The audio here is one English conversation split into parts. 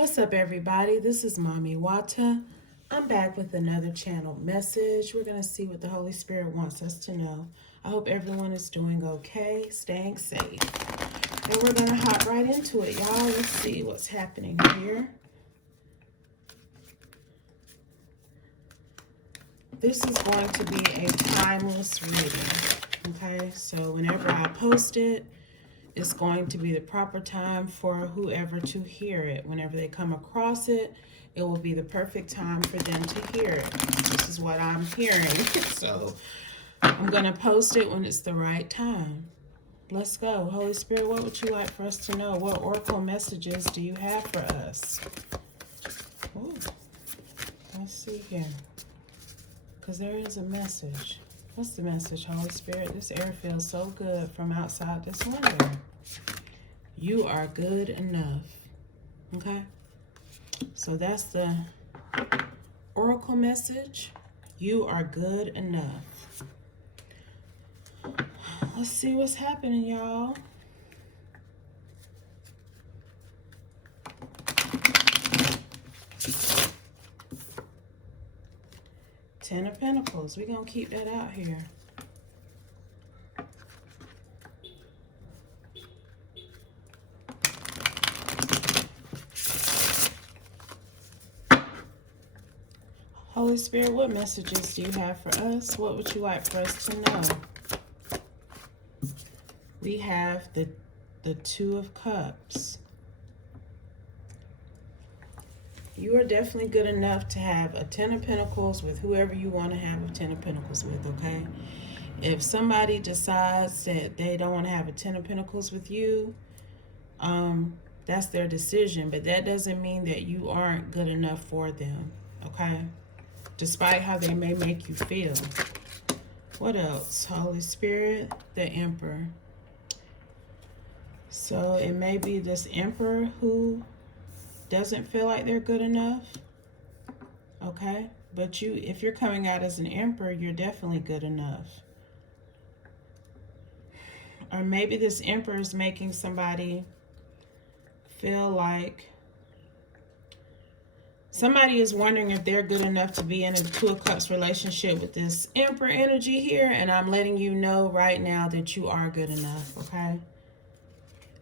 What's up, everybody? This is Mami Wata. I'm back with another channel message. We're going to see what the Holy Spirit wants us to know. I hope everyone is doing okay, staying safe. And we're going to hop right into it, y'all. Let's see what's happening here. This is going to be a timeless reading, okay? So whenever I post it, it's going to be the proper time for whoever to hear it. Whenever they come across it, it will be the perfect time for them to hear it. This is what I'm hearing. So I'm going to post it when it's the right time. Let's go. Holy Spirit, what would you like for us to know? What oracle messages do you have for us? Ooh, let's see here. Because there is a message. What's the message, Holy Spirit? This air feels so good from outside this window. You are good enough. Okay? So that's the oracle message. You are good enough. Let's see what's happening, y'all. Ten of Pentacles. We're going to keep that out here. Holy Spirit, what messages do you have for us? What would you like for us to know? We have the Two of Cups. You are definitely good enough to have a Ten of Pentacles with whoever you want to have a Ten of Pentacles with, okay? If somebody decides that they don't want to have a Ten of Pentacles with you, that's their decision. But that doesn't mean that you aren't good enough for them, okay? Despite how they may make you feel. What else? Holy Spirit, the Emperor. So it may be this Emperor who doesn't feel like they're good enough, okay? But if you're coming out as an Emperor, you're definitely good enough. Or maybe this Emperor is making somebody feel like somebody is wondering if they're good enough to be in a Two of Cups relationship with this Emperor energy here, and I'm letting you know right now that you are good enough, okay?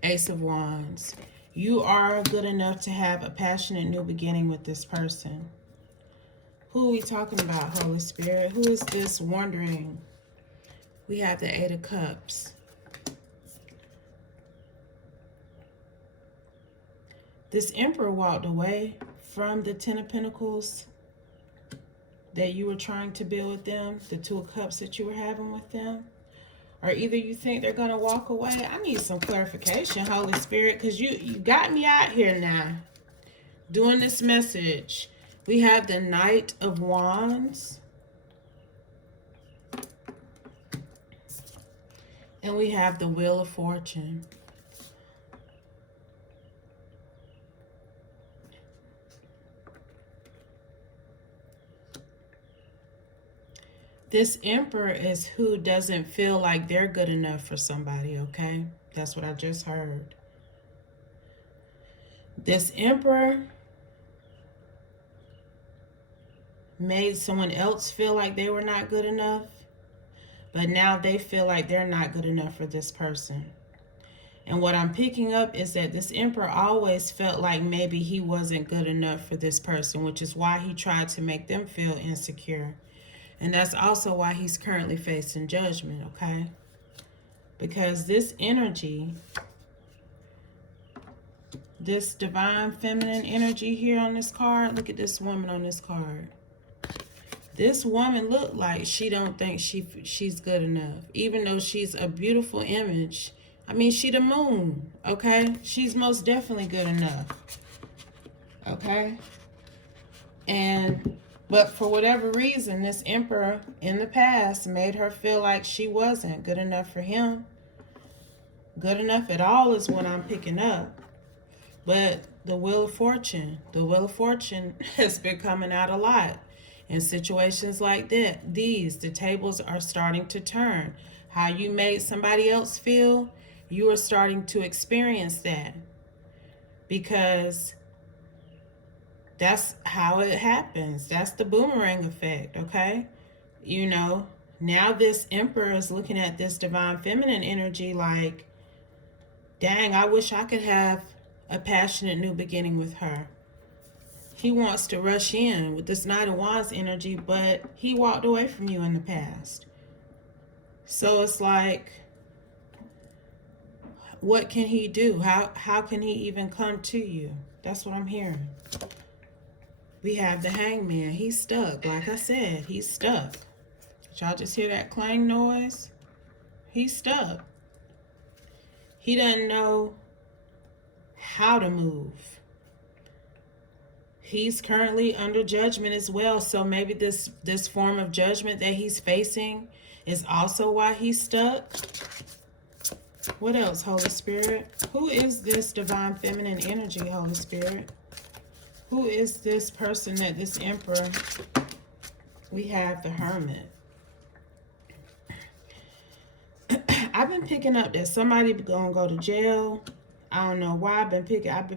Ace of Wands. You are good enough to have a passionate new beginning with this person. Who are we talking about, Holy Spirit? Who is this wondering? We have the Eight of Cups. This Emperor walked away from the Ten of Pentacles that you were trying to build with them, the Two of Cups that you were having with them. Or either you think they're going to walk away. I need some clarification, Holy Spirit, because you got me out here now doing this message. We have the Knight of Wands. And we have the Wheel of Fortune. This Emperor is who doesn't feel like they're good enough for somebody, okay? That's what I just heard. This Emperor made someone else feel like they were not good enough, but now they feel like they're not good enough for this person. And what I'm picking up is that this Emperor always felt like maybe he wasn't good enough for this person, which is why he tried to make them feel insecure. And that's also why he's currently facing judgment, okay? Because this energy, this divine feminine energy here on this card, look at this woman on this card. This woman looked like she don't think she's good enough. Even though she's a beautiful image. I mean, she the moon, okay? She's most definitely good enough, okay? But for whatever reason, this Emperor in the past made her feel like she wasn't good enough for him. Good enough at all is what I'm picking up. But the Wheel of Fortune has been coming out a lot. In situations like that, the tables are starting to turn. How you made somebody else feel, you are starting to experience that. Because That's how it happens. That's the boomerang effect, okay? You know, now this Emperor is looking at this divine feminine energy like, dang, I wish I could have a passionate new beginning with her. He wants to rush in with this Knight of Wands energy, but he walked away from you in the past. So it's like, what can he do? How can he even come to you? That's what I'm hearing. We have the Hangman. He's stuck. Like I said, he's stuck. Did y'all just hear that clang noise? He's stuck. He doesn't know how to move. He's currently under judgment as well. So maybe this form of judgment that he's facing is also why he's stuck. What else, Holy Spirit? Who is this divine feminine energy, Holy Spirit? Who is this person that this Emperor? We have the Hermit. I've been picking up that somebody gonna go to jail. I don't know why I've been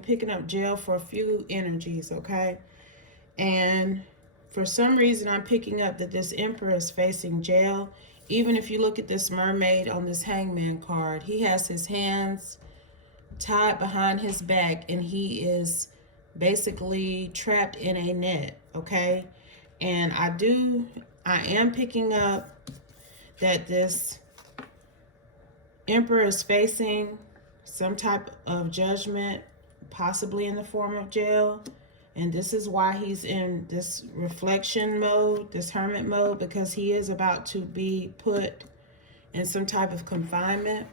picking up jail for a few energies, okay? And for some reason I'm picking up that this Emperor is facing jail. Even if you look at this mermaid on this Hangman card, he has his hands tied behind his back and he is basically trapped in a net, okay? And I am picking up that this Emperor is facing some type of judgment, possibly in the form of jail. And this is why he's in this reflection mode, this hermit mode, because he is about to be put in some type of confinement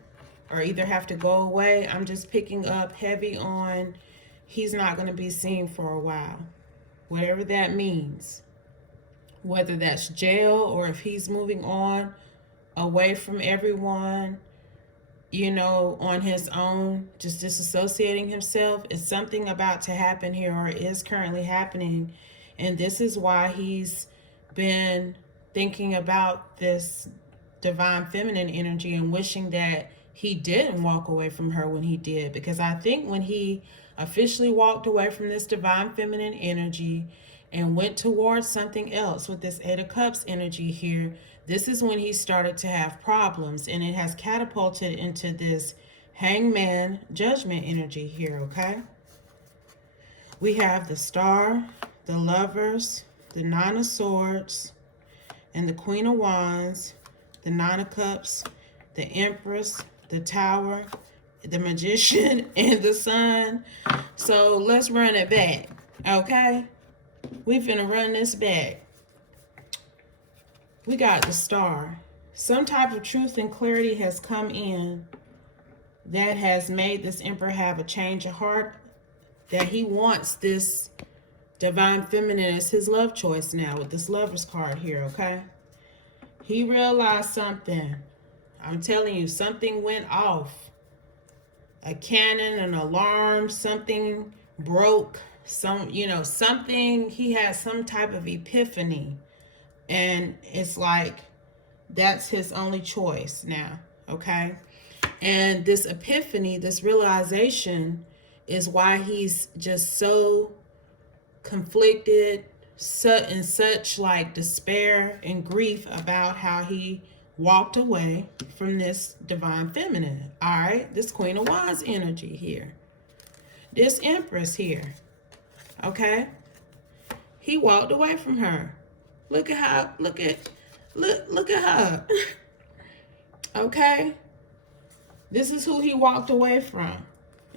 or either have to go away. I'm just picking up heavy on he's not going to be seen for a while, whatever that means, whether that's jail or if he's moving on away from everyone, you know, on his own, just disassociating himself. Is something about to happen here or is currently happening. And this is why he's been thinking about this divine feminine energy and wishing that he didn't walk away from her when he did. Because I think when he officially walked away from this divine feminine energy and went towards something else with this Eight of Cups energy here, this is when he started to have problems, and it has catapulted into this Hangman judgment energy here, okay? We have the Star, the Lovers, the Nine of Swords, and the Queen of Wands, the Nine of Cups, the Empress, the Tower, the Magician, and the Sun. So let's run it back, okay? We finna run this back. We got the Star. Some type of truth and clarity has come in that has made this Emperor have a change of heart, that he wants this divine feminine as his love choice now with this Lover's card here, okay? He realized something. I'm telling you, something went off. A cannon, an alarm, something broke, something, he had some type of epiphany. And it's like, that's his only choice now, okay? And this epiphany, this realization is why he's just so conflicted, in such like despair and grief about how he walked away from this divine feminine, all right? This Queen of Wands energy here. This Empress here, okay? He walked away from her. Look at how, look at her. Okay? This is who he walked away from.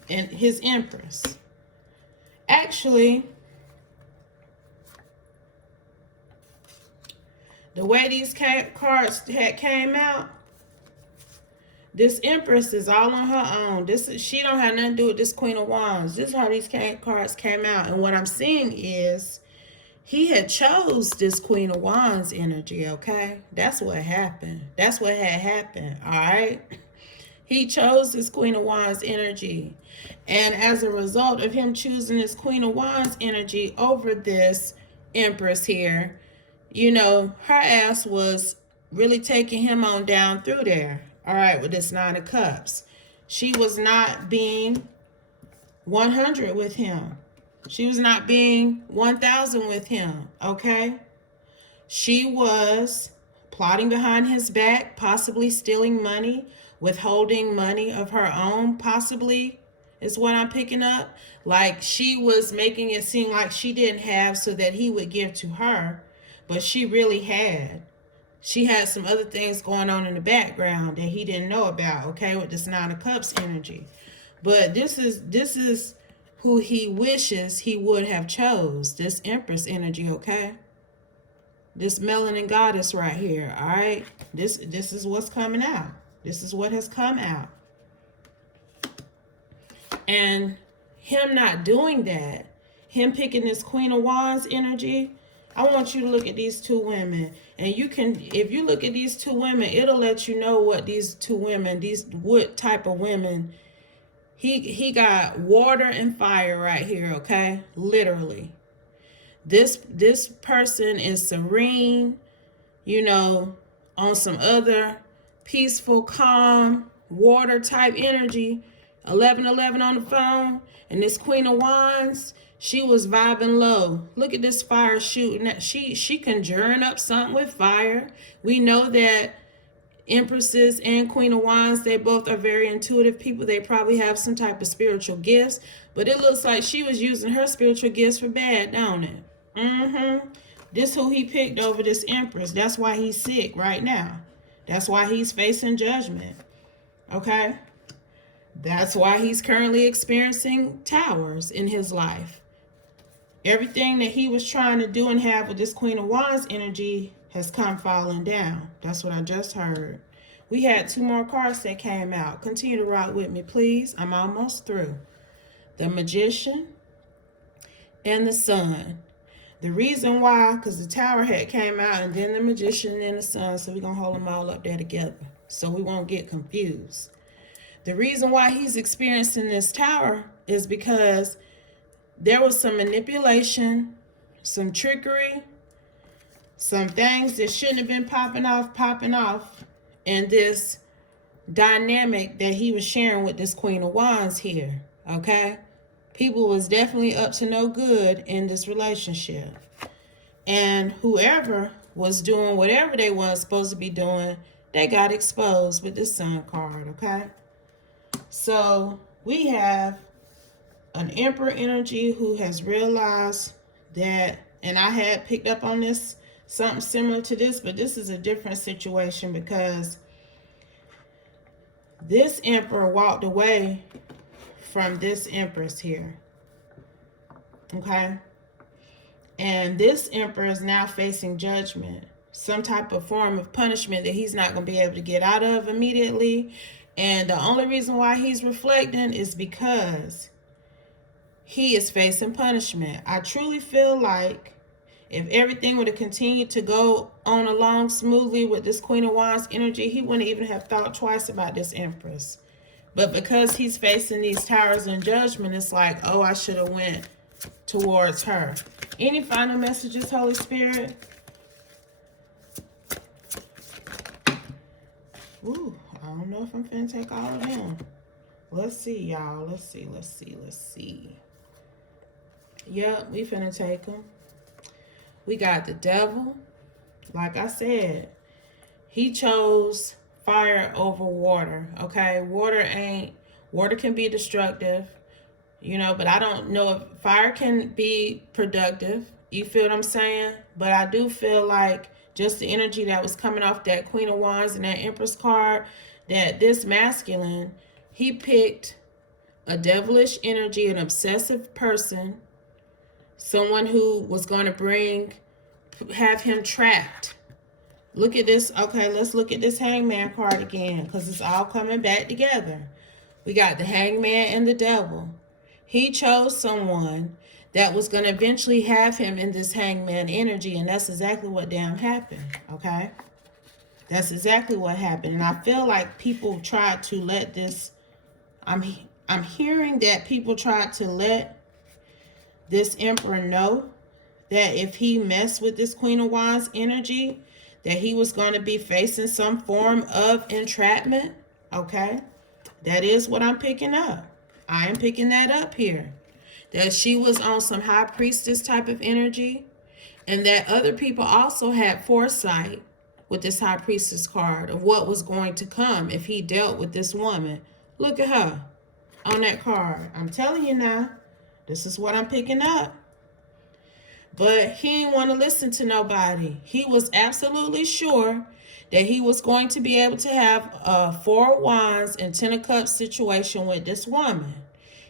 And his Empress. Actually, the way these cards came out, this Empress is all on her own. She don't have nothing to do with this Queen of Wands. This is how these cards came out. And what I'm seeing is he had chose this Queen of Wands energy, okay? That's what happened. That's what had happened, all right? He chose this Queen of Wands energy. And as a result of him choosing this Queen of Wands energy over this Empress here, you know, her ass was really taking him on down through there, all right, with this Nine of Cups. She was not being 100 with him. She was not being 1,000 with him, okay? She was plotting behind his back, possibly stealing money, withholding money of her own, possibly, is what I'm picking up. Like she was making it seem like she didn't have so that he would give to her, but she really had. She had some other things going on in the background that he didn't know about, okay, with this Nine of Cups energy. But this is who he wishes he would have chose, this Empress energy, okay? This melanin goddess right here, all right? This is what's coming out. This is what has come out. And him not doing that, him picking this Queen of Wands energy, I want you to look at these two women. And you can, if you look at these two women, it'll let you know what these two women, what type of women. He got water and fire right here, okay? Literally. This person is serene, you know, on some other peaceful, calm, water type energy. 1111 on the phone. And this Queen of Wands, she was vibing low. Look at this fire shooting. She conjuring up something with fire. We know that Empresses and Queen of Wands, they both are very intuitive people. They probably have some type of spiritual gifts. But it looks like she was using her spiritual gifts for bad, don't it? This who he picked over this Empress. That's why he's sick right now. That's why he's facing judgment. Okay? That's why he's currently experiencing towers in his life. Everything that he was trying to do and have with this Queen of Wands energy has come falling down. That's what I just heard. We had two more cards that came out. Continue to rock with me, please. I'm almost through. The Magician and the Sun. The reason why, because the Tower had came out and then the Magician and the Sun, so we're going to hold them all up there together so we won't get confused. The reason why he's experiencing this Tower is because there was some manipulation, some trickery, some things that shouldn't have been popping off in this dynamic that he was sharing with this Queen of Wands here, okay? People was definitely up to no good in this relationship. And whoever was doing whatever they weren't supposed to be doing, they got exposed with this Sun card, okay? So we have an Emperor energy who has realized that, and I had picked up on this, something similar to this, but this is a different situation because this Emperor walked away from this Empress here. Okay? And this Emperor is now facing judgment. Some type of form of punishment that he's not going to be able to get out of immediately. And the only reason why he's reflecting is because he is facing punishment. I truly feel like if everything would have continued to go on along smoothly with this Queen of Wands energy, he wouldn't even have thought twice about this Empress. But because he's facing these towers in judgment, it's like, oh, I should have went towards her. Any final messages, Holy Spirit? Ooh, I don't know if I'm finna take all of them. Let's see, y'all. Let's see. Yep, we finna take them. We got the Devil. Like I said, he chose fire over water, okay? Water can be destructive, you know, but I don't know if fire can be productive. You feel what I'm saying? But I do feel like just the energy that was coming off that Queen of Wands and that Empress card, that this masculine, he picked a devilish energy, an obsessive person, someone who was going to have him trapped. Look at this. Okay, let's look at this Hangman card again because it's all coming back together. We got the Hangman and the Devil. He chose someone that was going to eventually have him in this Hangman energy, and that's exactly what damn happened, okay? That's exactly what happened, and I feel like people tried to let this, I'm hearing that people tried to let this Emperor know that if he messed with this Queen of Wands energy, that he was going to be facing some form of entrapment, okay? That is what I'm picking up. I am picking that up here. that she was on some high priestess type of energy, and that other people also had foresight with this high priestess card of what was going to come if he dealt with this woman. Look at her on that card. I'm telling you now, this is what I'm picking up. But he didn't want to listen to nobody. He was absolutely sure that he was going to be able to have a Four of Wands and Ten of Cups situation with this woman.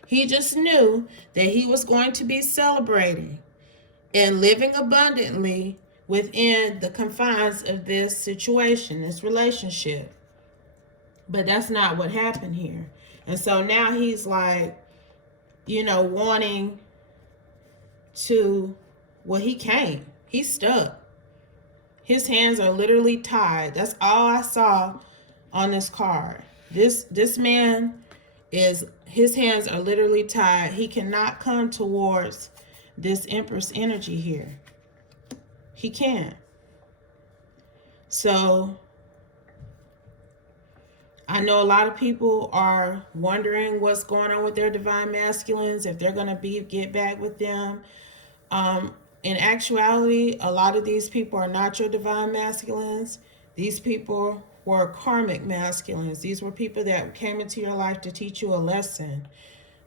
He just knew that he was going to be celebrating and living abundantly within the confines of this situation, this relationship. But that's not what happened here. And so now he's like, wanting to, well, he can't. He's stuck. His hands are literally tied. That's all I saw on this card. This man his hands are literally tied. He cannot come towards this Empress energy here. He can't. So I know a lot of people are wondering what's going on with their divine masculines, if they're going to get back with them. In actuality, a lot of these people are not your divine masculines. These people were karmic masculines. These were people that came into your life to teach you a lesson.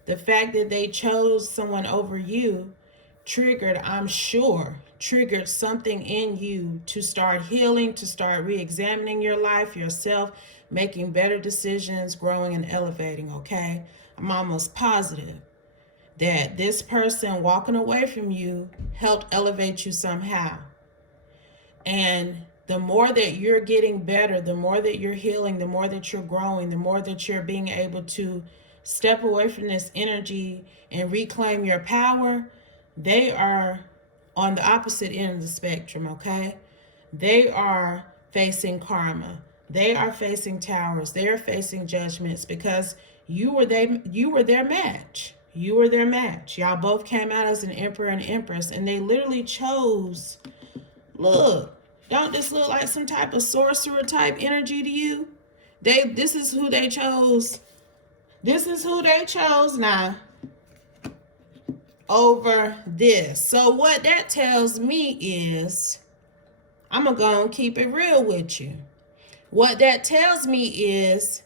The fact that they chose someone over you triggered something in you to start healing, to start re-examining your life, yourself, making better decisions, growing and elevating, okay? I'm almost positive that this person walking away from you helped elevate you somehow. And the more that you're getting better, the more that you're healing, the more that you're growing, the more that you're being able to step away from this energy and reclaim your power, they are on the opposite end of the spectrum, okay? They are facing karma. They are facing towers. They are facing judgments because you were their match. You were their match. Y'all both came out as an emperor and empress, and they literally chose, look, don't this look like some type of sorcerer type energy to you? This is who they chose. This is who they chose now over this. So what that tells me is, I'm going to go and keep it real with you. What that tells me is,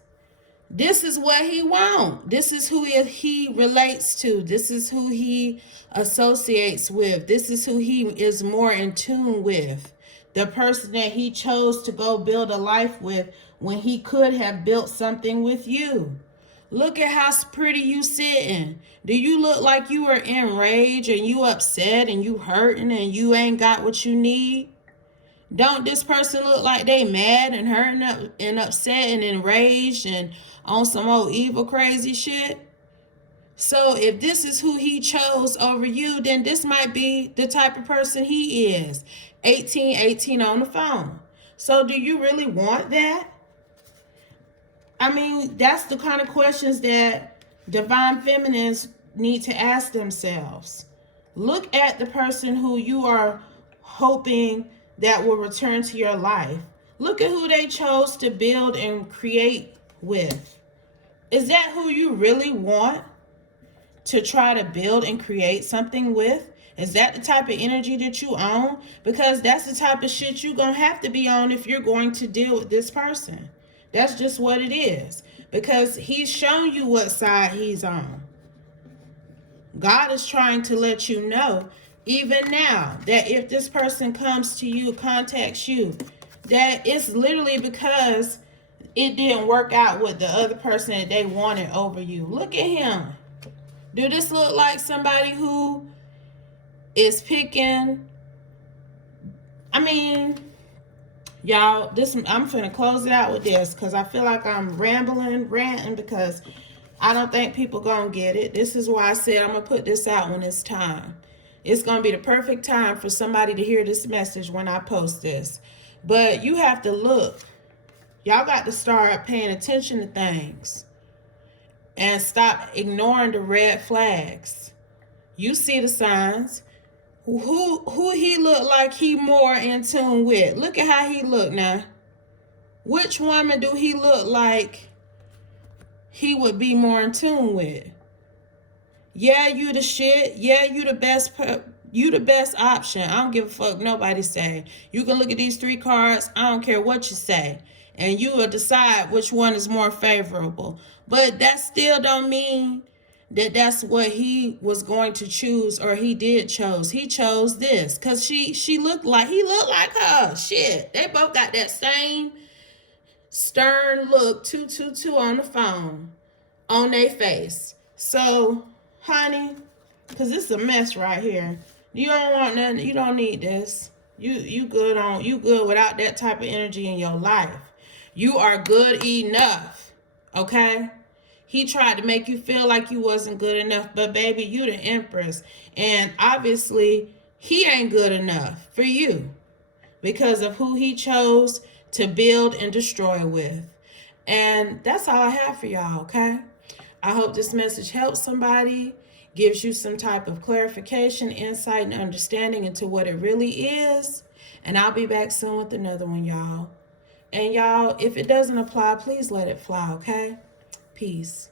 this is what he wants. This is who he relates to. This is who he associates with. This is who he is more in tune with. The person that he chose to go build a life with when he could have built something with you. Look at how pretty you sitting. Do you look like you are enraged and you upset and you hurting and you ain't got what you need? Don't this person look like they mad and hurting up and upset and enraged and on some old evil crazy shit? So if this is who he chose over you, then this might be the type of person he is. 1818 on the phone. So do you really want that? I mean, that's the kind of questions that divine feminines need to ask themselves. Look at the person who you are hoping that will return to your life. Look at who they chose to build and create with. Is that who you really want to try to build and create something with? Is that the type of energy that you own? Because that's the type of shit you're going to have to be on if you're going to deal with this person. That's just what it is. Because he's shown you what side he's on. God is trying to let you know, even now, that if this person comes to you, contacts you, that it's literally because it didn't work out with the other person that they wanted over you. Look at him. Do this look like somebody who is picking? I mean, y'all, I'm finna close it out with this because I feel like I'm ranting because I don't think people gonna get it. This is why I said I'm gonna put this out when it's time. It's gonna be the perfect time for somebody to hear this message when I post this. But you have to look. Y'all got to start paying attention to things and stop ignoring the red flags. You see the signs. Who he look like he more in tune with? Look at how he look now. Which woman do he look like he would be more in tune with? Yeah, you the shit. Yeah, you the best. You the best option. I don't give a fuck nobody say. You can look at these 3 cards. I don't care what you say, and you will decide which one is more favorable. But that still don't mean that that's what he was going to choose, or he did chose. He chose this because she looked like he looked like her. Shit, they both got that same stern look. 222 on the phone on their face. So, honey, because this is a mess right here. You don't want nothing. You don't need this. You good without that type of energy in your life. You are good enough. Okay? He tried to make you feel like you wasn't good enough, but baby, you the empress. And obviously, he ain't good enough for you because of who he chose to build and destroy with. And that's all I have for y'all, okay? I hope this message helps somebody, gives you some type of clarification, insight, and understanding into what it really is. And I'll be back soon with another one, y'all. And y'all, if it doesn't apply, please let it fly, okay? Peace.